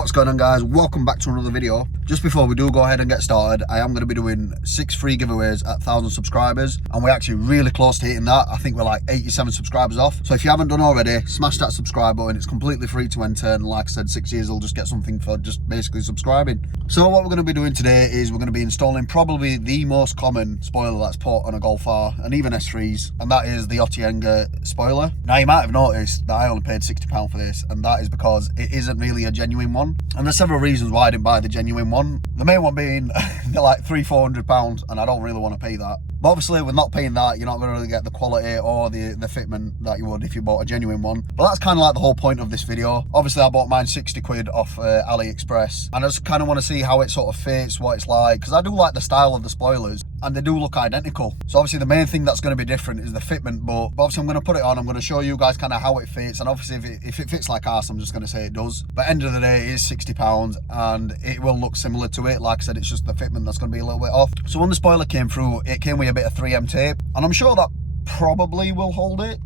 What's going on, guys? Welcome back to another video. Just before we do go ahead and get started, I am going to be doing 6 free giveaways at 1,000 subscribers, and we're actually really close to hitting that. I think we're like 87 subscribers off. So if you haven't done already, smash that subscribe button. It's completely free to enter, and like I said, 6 years will just get something for just basically subscribing. So what we're going to be doing today is we're going to be installing probably the most common spoiler that's put on a Golf R and even S3s, and that is the Oettinger spoiler. Now you might have noticed that I only paid £60 for this, and that is because it isn't really a genuine one. And there's several reasons why I didn't buy the genuine one. The main one being they're like £300-400, and I don't really want to pay that. But obviously with not paying that, you're not going to really get the quality or the fitment that you would if you bought a genuine one. But that's kind of like the whole point of this video. Obviously I bought mine 60 quid off AliExpress, and I just kind of want to see how it sort of fits, what it's like, because I do like the style of the spoilers and they do look identical. So obviously the main thing that's going to be different is the fitment, but obviously I'm going to put it on, I'm going to show you guys kind of how it fits, and obviously if it fits like arse, I'm just going to say it does. But end of the day, it is £60 and it will look similar to it. Like I said, it's just the fitment that's going to be a little bit off. So when the spoiler came through, it came with a bit of 3M tape, and I'm sure that probably will hold it.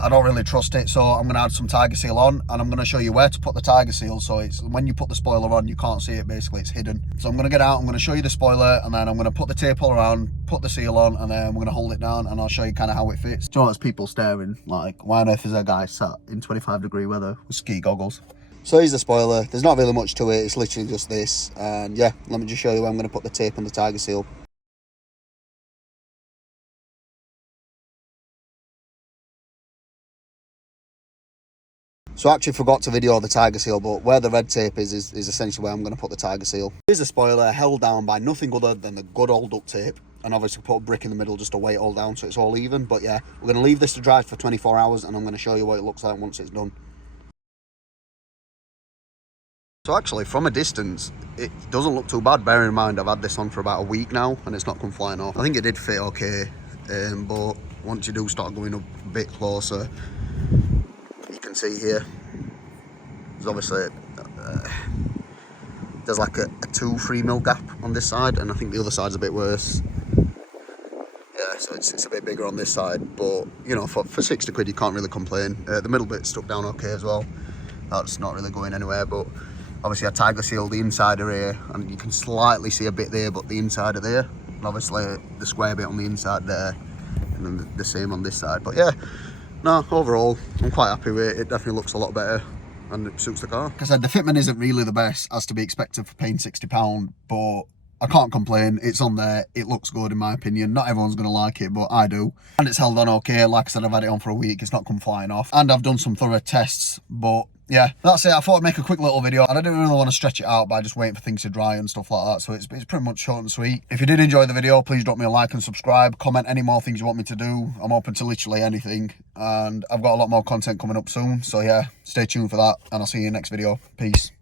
I don't really trust it, so I'm going to add some Tiger Seal on, and I'm going to show you where to put the Tiger Seal, so it's when you put the spoiler on, you can't see it, basically it's hidden. So I'm going to get out, I'm going to show you the spoiler, and then I'm going to put the tape all around, put the seal on, and then we're going to hold it down, and I'll show you kind of how it fits. Do you know, there's people staring, like, why on earth is there a guy sat in 25-degree weather with ski goggles? So here's the spoiler. There's not really much to it, it's literally just this, and yeah, let me just show you where I'm going to put the tape on the Tiger Seal. So I actually forgot to video the Tiger Seal, but where the red tape is essentially where I'm going to put the Tiger Seal. Here's the spoiler held down by nothing other than the good old duct tape, and obviously put a brick in the middle just to weigh it all down so it's all even. But yeah, we're going to leave this to dry for 24 hours, and I'm going to show you what it looks like once it's done. So actually, from a distance, it doesn't look too bad. Bearing in mind, I've had this on for about a week now, and it's not come flying off. I think it did fit okay, but once you do start going up a bit closer, you can see here, there's obviously there's like a 2-3 mil gap on this side, and I think the other side's a bit worse. Yeah, so it's a bit bigger on this side, but you know, for 60 quid you can't really complain. The middle bit's stuck down okay as well. That's not really going anywhere, but obviously I Tiger Seal the inside of here, and you can slightly see a bit there, but the inside of there, and obviously the square bit on the inside there, and then the same on this side. But yeah, no, overall, I'm quite happy with it. It definitely looks a lot better and it suits the car. Like I said, the fitment isn't really the best as to be expected for paying £60, but I can't complain. It's on there. It looks good in my opinion. Not everyone's going to like it, but I do. And it's held on okay. Like I said, I've had it on for a week. It's not come flying off. And I've done some thorough tests, but yeah, that's it. I thought I'd make a quick little video, and I didn't really want to stretch it out by just waiting for things to dry and stuff like that. So it's pretty much short and sweet. If you did enjoy the video, please drop me a like and subscribe. Comment any more things you want me to do. I'm open to literally anything, and I've got a lot more content coming up soon. So yeah, stay tuned for that, and I'll see you in the next video. Peace.